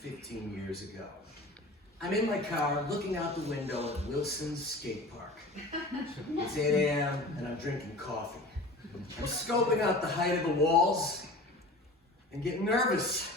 15 years ago. I'm in my car looking out the window at Wilson's skate park. It's 8 a.m. and I'm drinking coffee. I'm scoping out the height of the walls and getting nervous.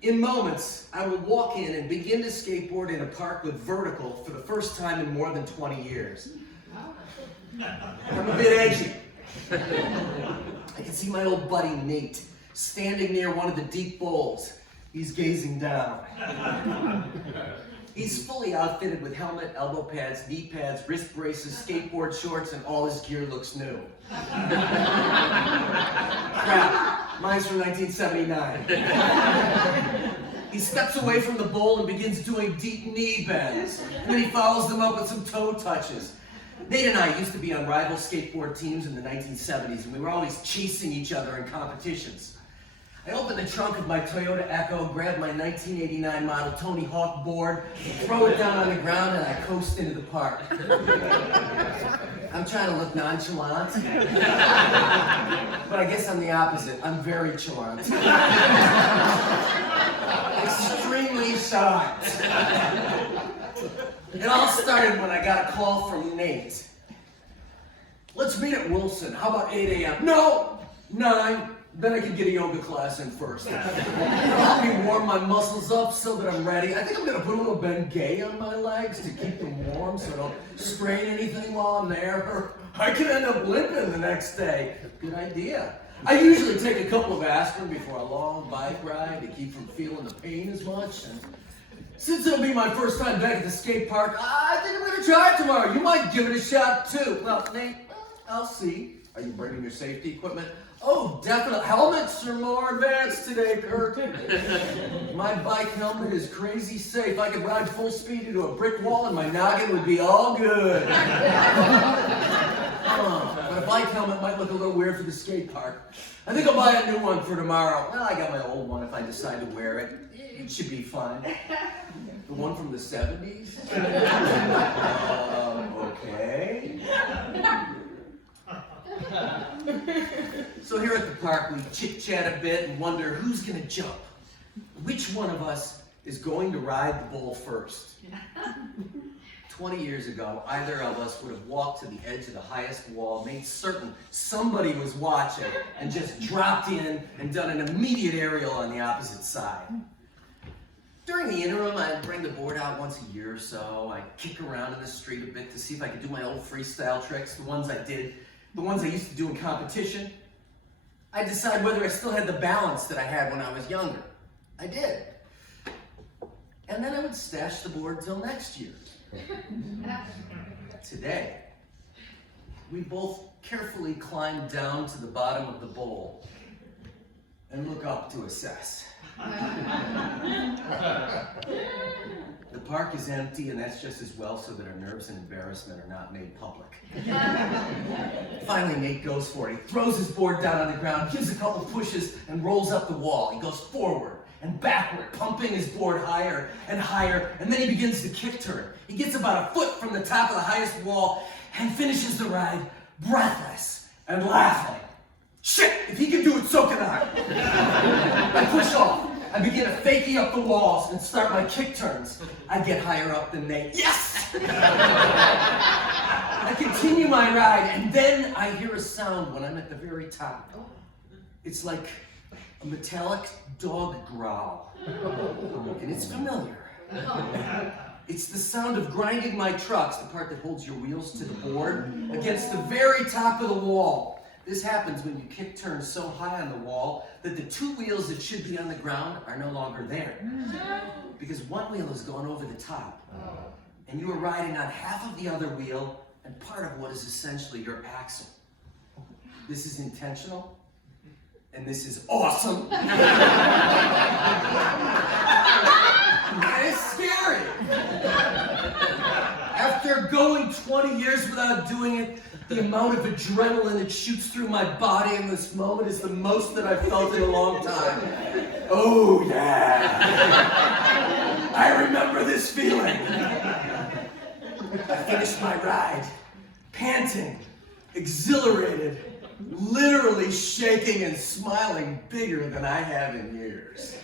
In moments, I will walk in and begin to skateboard in a park with vertical for the first time in more than 20 years. I'm a bit edgy. I can see my old buddy Nate standing near one of the deep bowls. He's gazing down. He's fully outfitted with helmet, elbow pads, knee pads, wrist braces, skateboard shorts, and all his gear looks new. Crap, mine's from 1979. He steps away from the bowl and begins doing deep knee bends, and then he follows them up with some toe touches. Nate and I used to be on rival skateboard teams in the 1970s, and we were always chasing each other in competitions. I opened the trunk of my Toyota Echo, grabbed my 1989 model Tony Hawk board, throw it down on the ground, and I coast into the park. I'm trying to look nonchalant, but I guess I'm the opposite. I'm very chalant. Extremely shocked. It all started when I got a call from Nate. Let's meet at Wilson. How about 8 a.m.? No, 9. Then I can get a yoga class in first. It'll help me warm my muscles up so that I'm ready. I think I'm gonna put a little Bengay on my legs to keep them warm so I don't sprain anything while I'm there. Or I could end up limping the next day. Good idea. I usually take a couple of aspirin before a long bike ride to keep from feeling the pain as much. And since it'll be my first time back at the skate park, I think I'm gonna try it tomorrow. You might give it a shot too. Well, Nate, I'll see. Are you bringing your safety equipment? Oh, definitely. Helmets are more advanced today, Kurt. My bike helmet is crazy safe. I could ride full speed into a brick wall and my noggin would be all good. But a bike helmet might look a little weird for the skate park. I think I'll buy a new one for tomorrow. Well, I got my old one if I decide to wear it. It should be fine. The one from the 70s? Okay. So here at the park, we chit-chat a bit and wonder who's going to jump. Which one of us is going to ride the bull first? 20 years ago, either of us would have walked to the edge of the highest wall, made certain somebody was watching, and just dropped in and done an immediate aerial on the opposite side. During the interim, I'd bring the board out once a year or so. I'd kick around in the street a bit to see if I could do my old freestyle tricks, the ones I used to do in competition. I'd decide whether I still had the balance that I had when I was younger. I did. And then I would stash the board till next year. Today, we both carefully climb down to the bottom of the bowl and look up to assess. The park is empty, and that's just as well so that our nerves and embarrassment are not made public. Finally, Nate goes for it. He throws his board down on the ground, gives a couple pushes, and rolls up the wall. He goes forward and backward, pumping his board higher and higher, and then he begins the kick turn. He gets about a foot from the top of the highest wall and finishes the ride breathless and laughing. Shit, if he can do it, so can I. I push off. I begin to fakie up the walls and start my kick turns. I get higher up than Nate. Yes! I continue my ride, and then I hear a sound when I'm at the very top. It's like a metallic dog growl, and it's familiar. It's the sound of grinding my trucks, the part that holds your wheels to the board, against the very top of the wall. This happens when you kick turn so high on the wall that the two wheels that should be on the ground are no longer there. Because one wheel has gone over the top, and you are riding on half of the other wheel and part of what is essentially your axle. This is intentional, and this is awesome. It's scary. After going 20 years without doing it, the amount of adrenaline that shoots through my body in this moment is the most that I've felt in a long time. Oh yeah! I remember this feeling. I finished my ride, panting, exhilarated, literally shaking and smiling bigger than I have in years.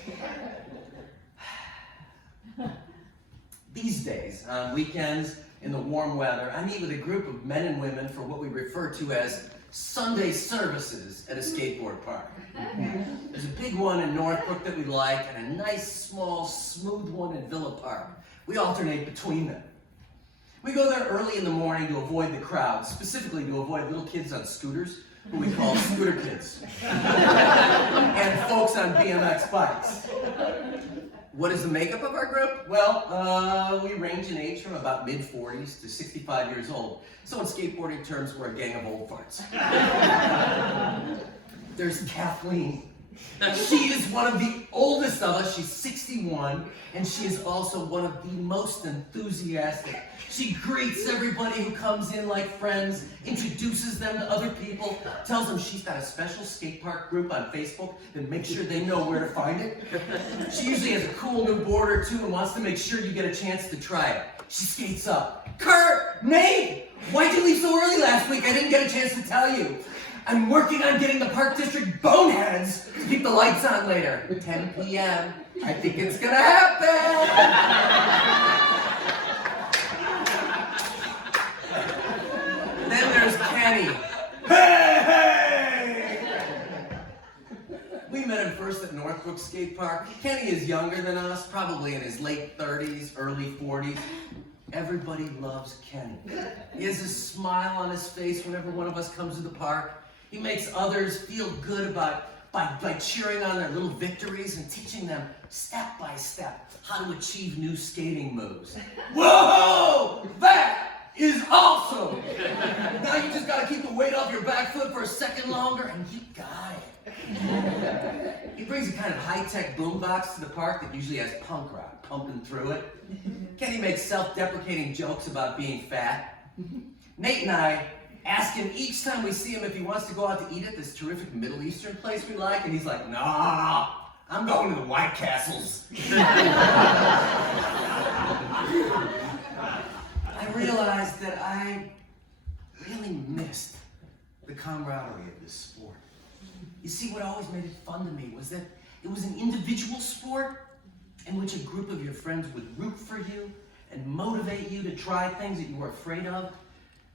these days, on weekends in the warm weather, I meet with a group of men and women for what we refer to as Sunday services at a skateboard park. There's a big one in Northbrook that we like, and a nice, small, smooth one in Villa Park. We alternate between them. We go there early in the morning to avoid the crowd, specifically to avoid little kids on scooters, who we call scooter kids, and folks on BMX bikes. What is the makeup of our group? Well, we range in age from about mid-40s to 65 years old. So in skateboarding terms, we're a gang of old farts. There's Kathleen. She is one of the oldest of us. She's 61, and she is also one of the most enthusiastic. She greets everybody who comes in like friends, introduces them to other people, tells them she's got a special skate park group on Facebook and makes sure they know where to find it. She usually has a cool new board or two and wants to make sure you get a chance to try it. She skates up. Kurt, Nate, why'd you leave so early last week? I didn't get a chance to tell you. I'm working on getting the Park District boneheads to keep the lights on later. 10 p.m. I think it's gonna happen. Then there's Kenny. Hey! We met him first at Northbrook Skate Park. Kenny is younger than us, probably in his late 30s, early 40s. Everybody loves Kenny. He has a smile on his face whenever one of us comes to the park. He makes others feel good by cheering on their little victories and teaching them step by step how to achieve new skating moves. Whoa! That is awesome! Now you just gotta keep the weight off your back foot for a second longer and you got it. He brings a kind of high-tech boombox to the park that usually has punk rock pumping through it. Kenny makes self-deprecating jokes about being fat. Nate and I ask him each time we see him if he wants to go out to eat at this terrific Middle Eastern place we like, and he's like, nah, I'm going to the White Castles. I realized that I really missed the camaraderie of this sport. You see, what always made it fun to me was that it was an individual sport in which a group of your friends would root for you and motivate you to try things that you were afraid of,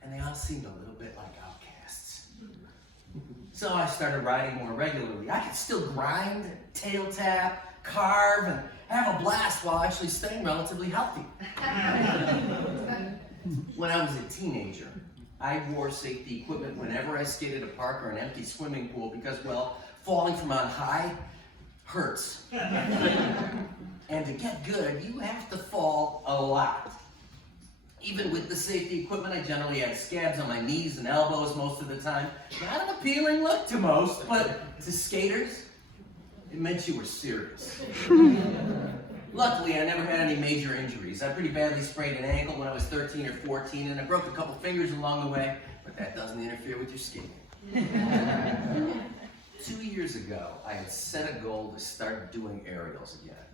and they all seemed a little bit like outcasts. So I started riding more regularly. I could still grind, tail tap, carve, and have a blast while actually staying relatively healthy. When I was a teenager, I wore safety equipment whenever I skated a park or an empty swimming pool because, well, falling from on high hurts. And to get good, you have to fall a lot. Even with the safety equipment, I generally had scabs on my knees and elbows most of the time. Not an appealing look to most, but to skaters, it meant you were serious. Luckily, I never had any major injuries. I pretty badly sprained an ankle when I was 13 or 14, and I broke a couple fingers along the way, but that doesn't interfere with your skating. 2 years ago, I had set a goal to start doing aerials again.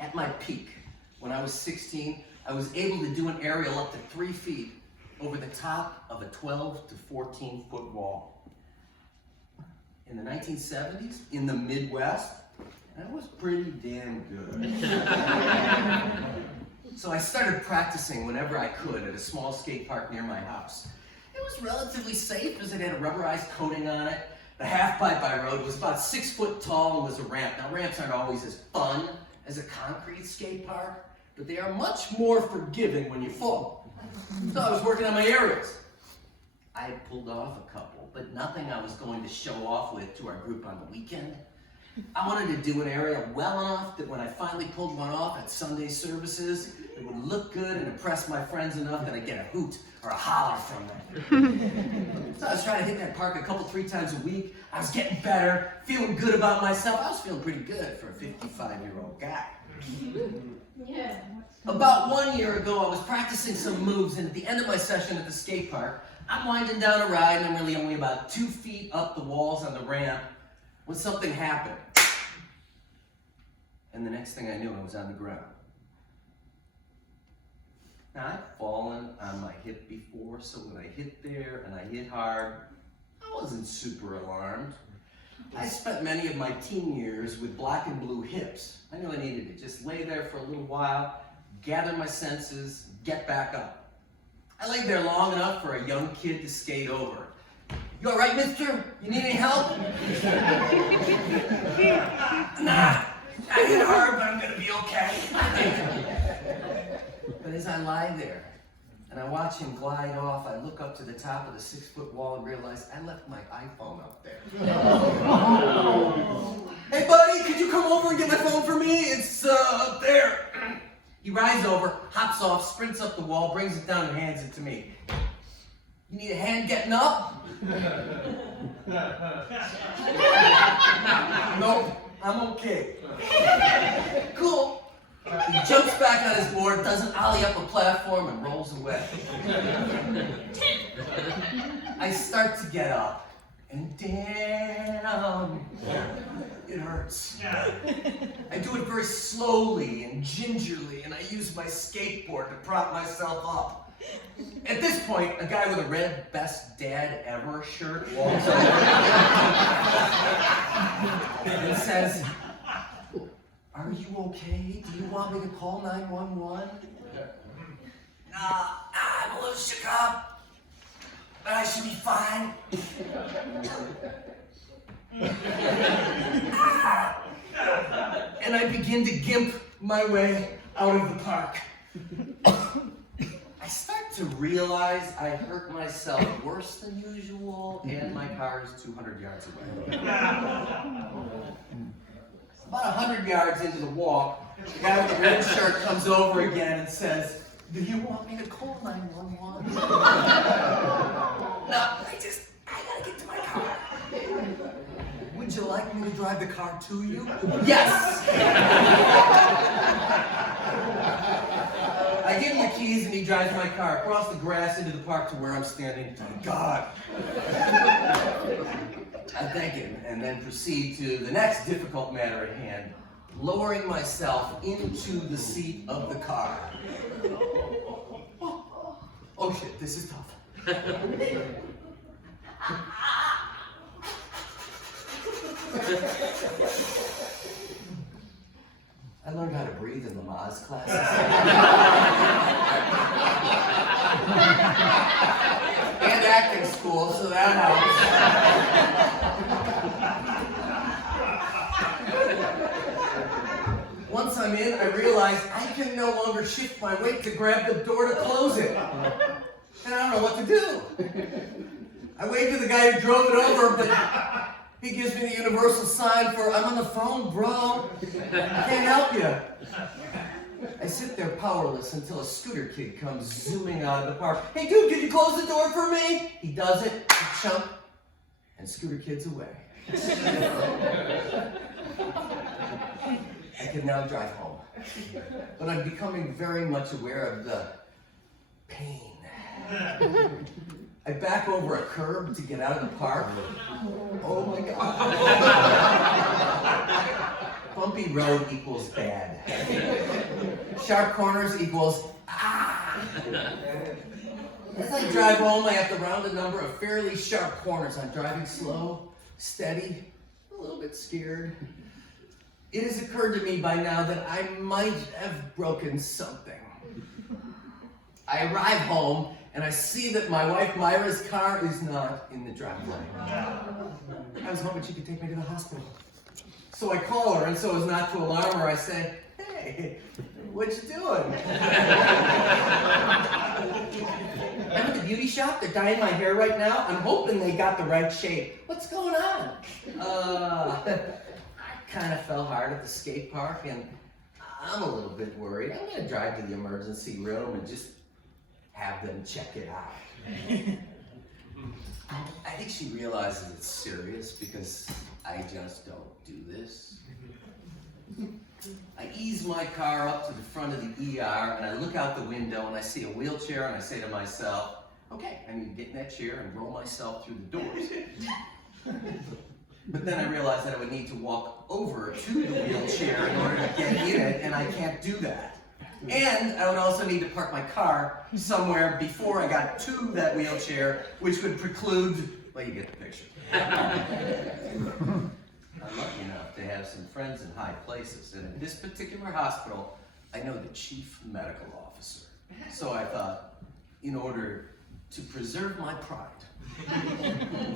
At my peak, when I was 16, I was able to do an aerial up to 3 feet over the top of a 12 to 14 foot wall. In the 1970s, in the Midwest, that was pretty damn good. So I started practicing whenever I could at a small skate park near my house. It was relatively safe as it had a rubberized coating on it. The half pipe I rode was about 6 foot tall and was a ramp. Now ramps aren't always as fun as a concrete skate park, but they are much more forgiving when you fall. So I was working on my aerials. I had pulled off a couple, but nothing I was going to show off with to our group on the weekend. I wanted to do an aerial well enough that when I finally pulled one off at Sunday services, it would look good and impress my friends enough that I'd get a hoot or a holler from them. So I was trying to hit that park a couple, 3 times a week. I was getting better, feeling good about myself. I was feeling pretty good for a 55-year-old guy. Yeah. About 1 year ago, I was practicing some moves, and at the end of my session at the skate park, I'm winding down a ride, and I'm really only about 2 feet up the walls on the ramp when something happened. And the next thing I knew, I was on the ground. Now, I'd fallen on my hip before, so when I hit there and I hit hard, I wasn't super alarmed. I spent many of my teen years with black and blue hips. I knew I needed to just lay there for a little while, gather my senses, get back up. I laid there long enough for a young kid to skate over. "You all right, mister? You need any help?" "Nah, I hit hard, but I'm gonna be okay." But as I lie there and I watch him glide off, I look up to the top of the 6-foot wall and realize I left my iPhone up there. "Hey buddy, could you come over and get my phone for me? It's up there." He rides over, hops off, sprints up the wall, brings it down and hands it to me. "You need a hand getting up?" "Nope, I'm okay." "Cool." He jumps back on his board, does an ollie up a platform, and rolls away. I start to get up, and damn, it hurts. I do it very slowly and gingerly, and I use my skateboard to prop myself up. At this point, a guy with a red "Best Dad Ever" shirt walks over and says, "Are you okay? Do you want me to call 911? Nah, I'm a little shook up, but I should be fine." And I begin to gimp my way out of the park. I start to realize I hurt myself worse than usual, and my car is 200 yards away. About 100 yards into the walk, the guy with the red shirt comes over again and says, "Do you want me to call 911? No, I gotta get to my car." "Would you like me to drive the car to you?" "Yes." I give him the keys and he drives my car across the grass into the park to where I'm standing. Thank God. I thank him and then proceed to the next difficult matter at hand, lowering myself into the seat of the car. Oh shit, this is tough. I learned how to breathe in the Maz classes. And acting school, so that helps. Once I'm in, I realize I can no longer shift my weight to grab the door to close it. And I don't know what to do. I wave to the guy who drove it over, but he gives me the universal sign for, "I'm on the phone, bro. I can't help you." I sit there powerless until a scooter kid comes zooming out of the park. "Hey dude, can you close the door for me?" He does it, chump, and scooter kid's away. I can now drive home, but I'm becoming very much aware of the pain. I back over a curb to get out of the park. Oh my God. Bumpy road equals bad. Sharp corners equals ah. As I drive home, I have to round a number of fairly sharp corners. I'm driving slow, steady, a little bit scared. It has occurred to me by now that I might have broken something. I arrive home and I see that my wife Myra's car is not in the driveway. I was hoping she could take me to the hospital. So I call her, and so as not to alarm her, I say, "Hey, what you doing?" "I'm at the beauty shop. They're dyeing my hair right now. I'm hoping they got the right shape. What's going on?" I kind of fell hard at the skate park, and I'm a little bit worried. I'm going to drive to the emergency room and just have them check it out. I think she realizes it's serious because I just don't do this. I ease my car up to the front of the ER and I look out the window and I see a wheelchair and I say to myself, "Okay, I need to get in that chair and roll myself through the doors." But then I realized that I would need to walk over to the wheelchair in order to get in it, and I can't do that. And I would also need to park my car somewhere before I got to that wheelchair, which would preclude, well, you get the picture. I'm lucky enough to have some friends in high places, and at this particular hospital, I know the chief medical officer. So I thought, in order to preserve my pride,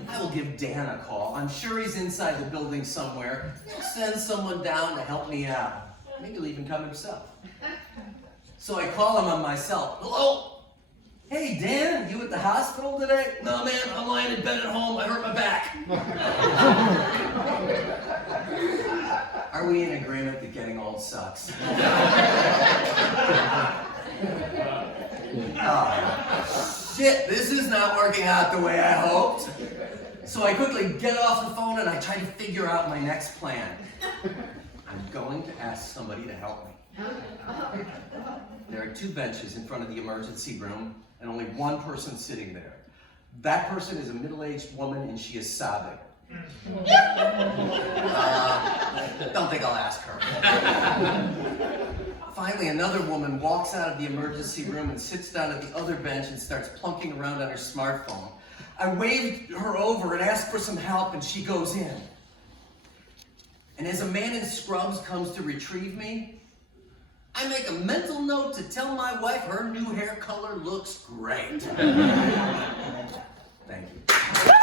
I will give Dan a call. I'm sure he's inside the building somewhere. Send someone down to help me out. Maybe he'll even come himself. So I call him on my cell. Hello? Hey, Dan, you at the hospital today? No, man, I'm lying in bed at home. I hurt my back. Are we in agreement that getting old sucks? Oh, shit, this is not working out the way I hoped. So I quickly get off the phone and I try to figure out my next plan. I'm going to ask somebody to help me. There are 2 benches in front of the emergency room and only one person sitting there. That person is a middle-aged woman and she is sobbing. Don't think I'll ask her. Finally, another woman walks out of the emergency room and sits down at the other bench and starts plunking around on her smartphone. I waved her over and asked for some help and she goes in. And as a man in scrubs comes to retrieve me, I make a mental note to tell my wife her new hair color looks great. Thank you.